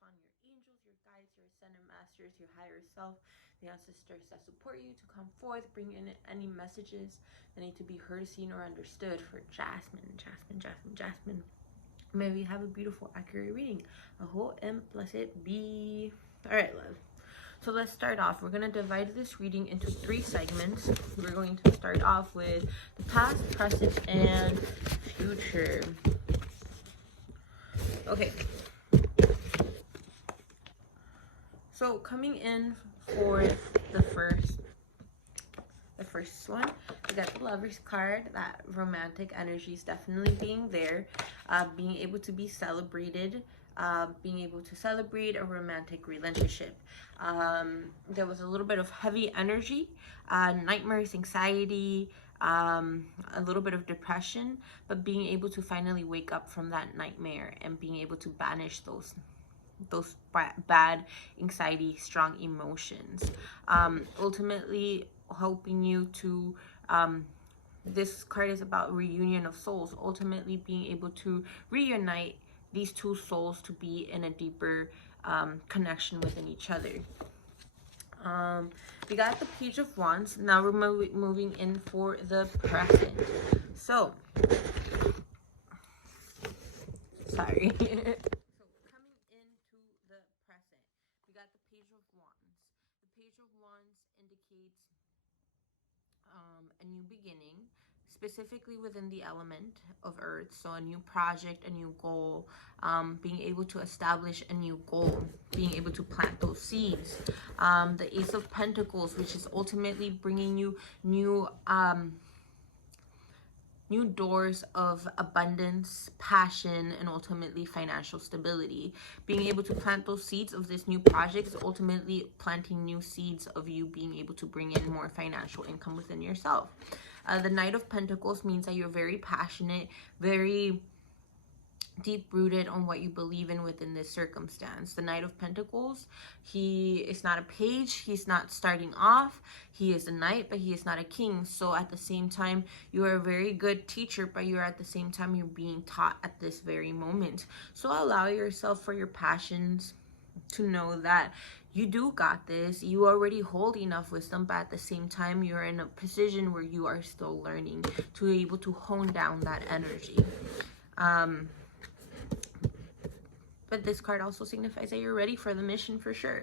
upon your angels, your guides, your ascended masters, your higher self, the ancestors that support you to come forth, bring in any messages that need to be heard, seen, or understood for Jasmine, Jasmine, Jasmine, Jasmine. May we have a beautiful, accurate reading. A whole and blessed be. All right, love. So let's start off. We're going to divide this reading into 3 segments. We're going to start off with the past, present, and future. Okay. So coming in for the first one, we got the Lover's card. That romantic energy is definitely being there, being able to be celebrated, being able to celebrate a romantic relationship. There was a little bit of heavy energy, nightmares, anxiety, a little bit of depression, but being able to finally wake up from that nightmare and being able to banish those bad anxiety, strong emotions. Ultimately helping you to this card is about reunion of souls, ultimately being able to reunite these 2 souls to be in a deeper connection within each other. We got the Page of Wands. Now we're moving in for the present. So sorry. So coming into the present, we got the Page of Wands. The Page of Wands indicates a new beginning, specifically within the element of Earth. So a new project, a new goal, being able to establish a new goal, being able to plant those seeds. The Ace of Pentacles, which is ultimately bringing you new doors of abundance, passion, and ultimately financial stability. Being able to plant those seeds of this new project is ultimately planting new seeds of you being able to bring in more financial income within yourself. The Knight of Pentacles means that you're very passionate, very deep rooted on what you believe in within this circumstance. The Knight of Pentacles, he is not a page, he's not starting off, he is a knight, but he is not a king. So at the same time, you are a very good teacher, but you're at the same time you're being taught at this very moment. So allow yourself for your passions to know that you do got this. You already hold enough wisdom, but at the same time you're in a position where you are still learning to be able to hone down that energy. But this card also signifies that you're ready for the mission for sure.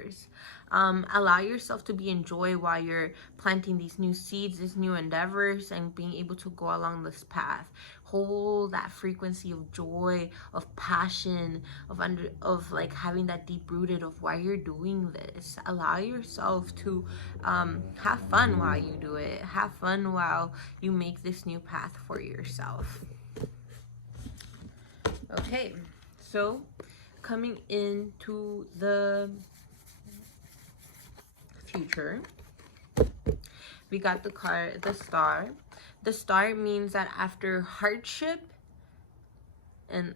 Allow yourself to be in joy while you're planting these new seeds, these new endeavors, and being able to go along this path. Hold that frequency of joy, of passion, of like having that deep rooted of why you're doing this. Allow yourself to have fun while you do it. Have fun while you make this new path for yourself. Okay, so coming into the future, we got the card, the Star. The Star means that after hardship and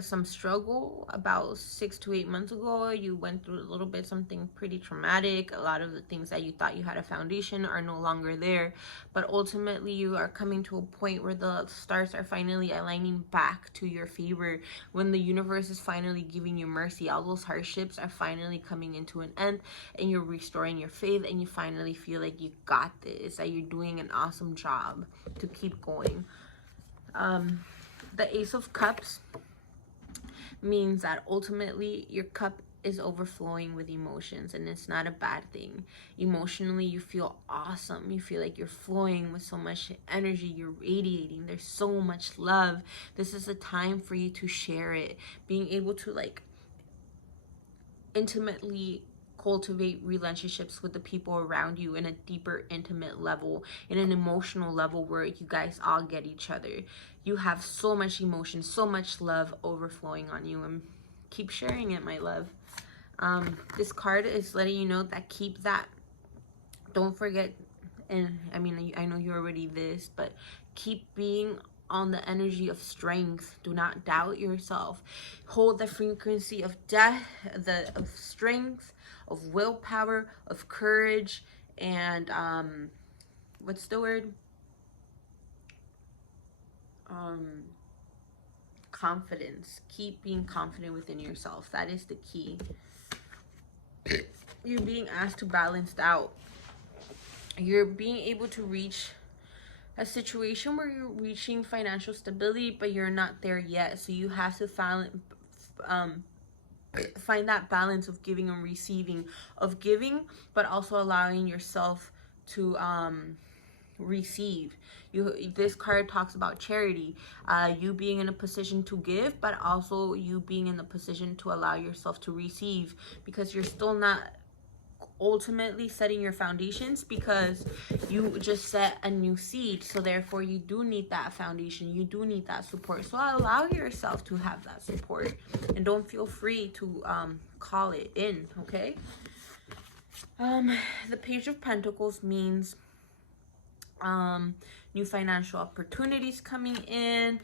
some struggle about 6 to 8 months ago, you went through a little bit something pretty traumatic. A lot of the things that you thought you had a foundation are no longer there, but ultimately you are coming to a point where the stars are finally aligning back to your favor, when the universe is finally giving you mercy. All those hardships are finally coming into an end, and you're restoring your faith, and you finally feel like you got this, that you're doing an awesome job to keep going. The Ace of Cups means that ultimately your cup is overflowing with emotions, and it's not a bad thing. Emotionally, you feel awesome. You feel like you're flowing with so much energy. You're radiating. There's so much love. This is a time for you to share it. Being able to like intimately cultivate relationships with the people around you in a deeper, intimate level, in an emotional level where you guys all get each other. You have so much emotion, so much love overflowing on you, and keep sharing it, my love. This card is letting you know that keep that. Don't forget, and I mean, I know you're already this, but keep being on the energy of strength. Do not doubt yourself. Hold the frequency of of strength, of willpower, of courage, and what's the word? confidence. Keep being confident within yourself. That is the key. You're being asked to balance out. You're being able to reach a situation where you're reaching financial stability, but you're not there yet. So you have to find that balance of giving and receiving, of giving, but also allowing yourself to receive. This card talks about charity, you being in a position to give, but also you being in the position to allow yourself to receive, because you're still not ultimately setting your foundations, because you just set a new seed. So therefore you do need that foundation, you do need that support. So allow yourself to have that support, and don't feel free to call it in. Okay. The Page of Pentacles means new financial opportunities coming in.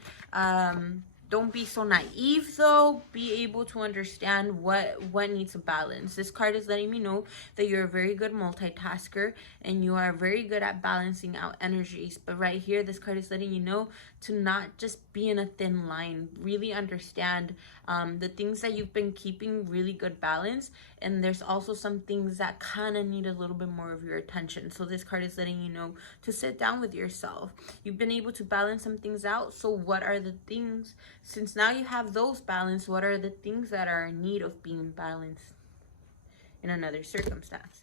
Don't be so naive though. Be able to understand what needs a balance. This card is letting me know that you're a very good multitasker and you are very good at balancing out energies. But right here, this card is letting you know to not just be in a thin line. Really understand the things that you've been keeping really good balance, and there's also some things that kind of need a little bit more of your attention. So this card is letting you know to sit down with yourself. You've been able to balance some things out, so what are the things, since now you have those balanced, what are the things that are in need of being balanced in another circumstance?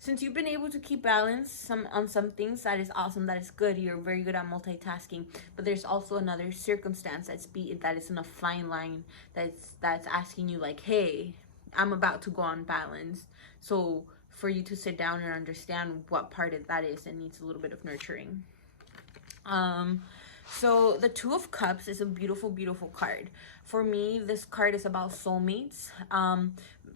Since you've been able to keep balance on some things, that is awesome, that is good. You're very good at multitasking. But there's also another circumstance that is in a fine line, that's asking you like, hey, I'm about to go on balance. So for you to sit down and understand what part of that is and needs a little bit of nurturing. So the Two of Cups is a beautiful, beautiful card. For me, this card is about soulmates.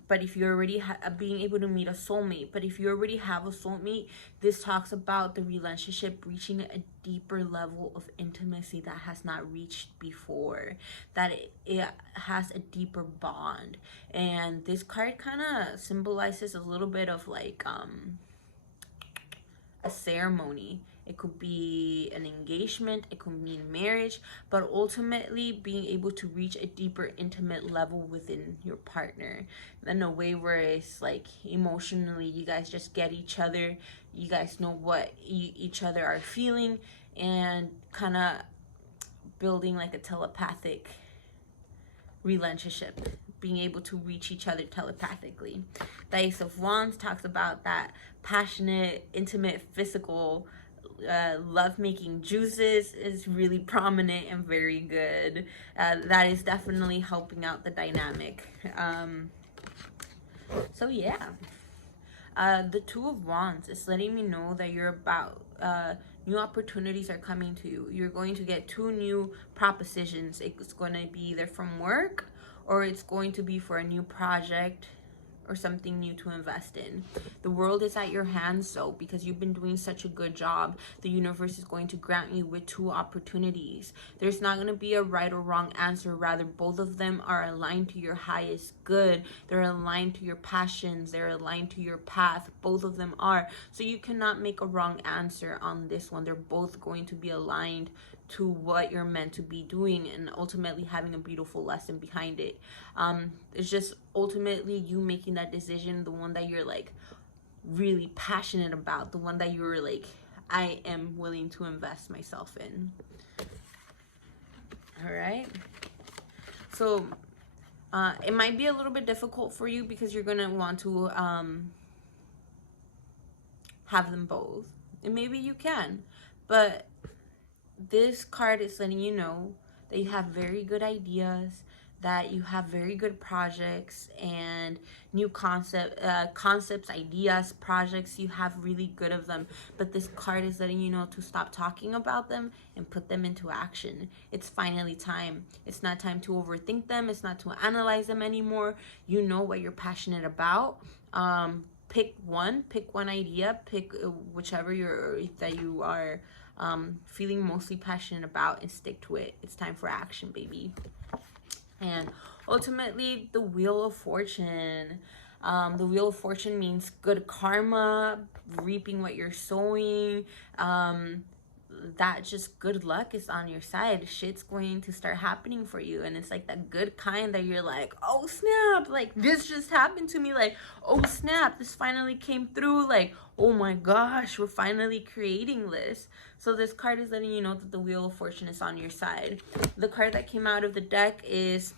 But if you're already being able to meet a soulmate, but if you already have a soulmate, this talks about the relationship reaching a deeper level of intimacy that has not reached before, that it has a deeper bond. And this card kind of symbolizes a little bit of like a ceremony. It could be an engagement, it could mean marriage, but ultimately being able to reach a deeper intimate level within your partner, in a way where it's like emotionally you guys just get each other, you guys know what each other are feeling, and kind of building like a telepathic relationship, being able to reach each other telepathically. The Ace of Wands talks about that passionate, intimate, physical love-making juices is really prominent and very good. That is definitely helping out the dynamic. So yeah, the Two of Wands is letting me know that you're about new opportunities are coming to you. You're going to get 2 new propositions. It's going to be either from work, or it's going to be for a new project or something new to invest in. The world is at your hands, so because you've been doing such a good job, the universe is going to grant you with 2 opportunities. There's not going to be a right or wrong answer. Rather, both of them are aligned to your highest good. They're aligned to your passions. They're aligned to your path. Both of them are. So you cannot make a wrong answer on this one. They're both going to be aligned to what you're meant to be doing, and ultimately having a beautiful lesson behind it. It's just ultimately you making that decision, the one that you're like really passionate about, the one that you're like, I am willing to invest myself in. All right. So it might be a little bit difficult for you because you're gonna want to have them both, and maybe you can, but this card is letting you know that you have very good ideas, that you have very good projects and new concepts, ideas, projects. You have really good of them, but this card is letting you know to stop talking about them and put them into action. It's finally time. It's not time to overthink them. It's not to analyze them anymore. You know what you're passionate about. Pick one idea, pick whichever that you are feeling mostly passionate about, and stick to it. It's time for action, baby. And ultimately, the Wheel of Fortune. The Wheel of Fortune means good karma, reaping what you're sowing, that just good luck is on your side. Shit's going to start happening for you, and it's like that good kind that you're like, oh snap, like this just happened to me, like, oh snap, this finally came through, like, oh my gosh, we're finally creating this. So this card is letting you know that the Wheel of Fortune is on your side. The card that came out of the deck is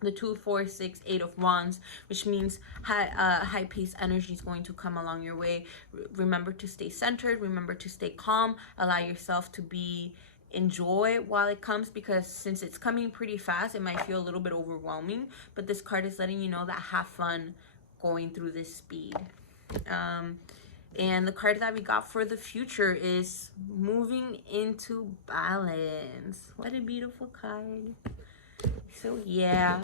the 2, 4, 6, 8 of Wands, which means high-paced energy is going to come along your way. Remember to stay centered. Remember to stay calm. Allow yourself to enjoy while it comes, because since it's coming pretty fast, it might feel a little bit overwhelming. But this card is letting you know that have fun going through this speed. And the card that we got for the future is moving into balance. What a beautiful card. So yeah,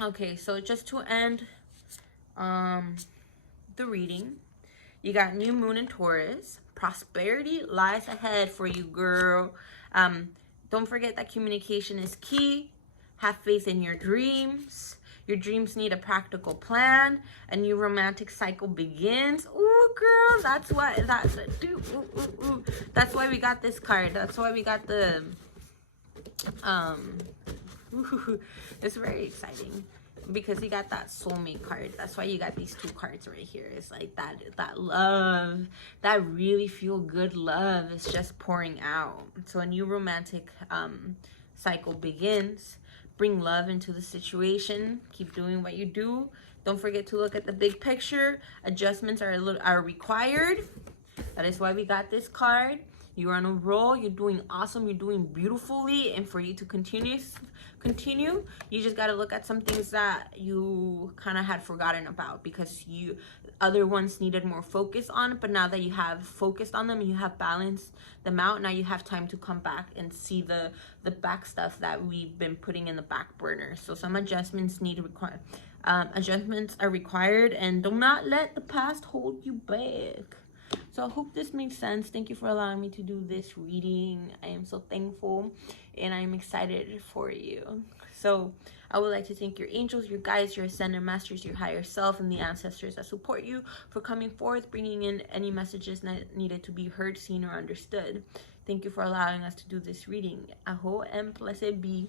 okay, so just to end the reading, you got new moon in Taurus. Prosperity lies ahead for you, girl. Don't forget that communication is key. Have faith in your dreams. Your dreams need a practical plan. A new romantic cycle begins. Ooh, girl, that's why we got this card. That's why we got the it's very exciting because you got that soulmate card. That's why you got these 2 cards right here. It's like that love, that really feel good love is just pouring out. So a new romantic cycle begins. Bring love into the situation. Keep doing what you do. Don't forget to look at the big picture. Adjustments are required. That is why we got this card. You're on a roll. You're doing awesome. You're doing beautifully. And for you to continue, you just got to look at some things that you kind of had forgotten about because other ones needed more focus on. But now that you have focused on them, you have balanced them out. Now you have time to come back and see the back stuff that we've been putting in the back burner. So some adjustments adjustments are required, and do not let the past hold you back. So I hope this makes sense. Thank you for allowing me to do this reading. I am so thankful and I'm excited for you. So I would like to thank your angels, your guides, your ascended masters, your higher self, and the ancestors that support you for coming forth, bringing in any messages that needed to be heard, seen, or understood. Thank you for allowing us to do this reading. Aho and blessed be.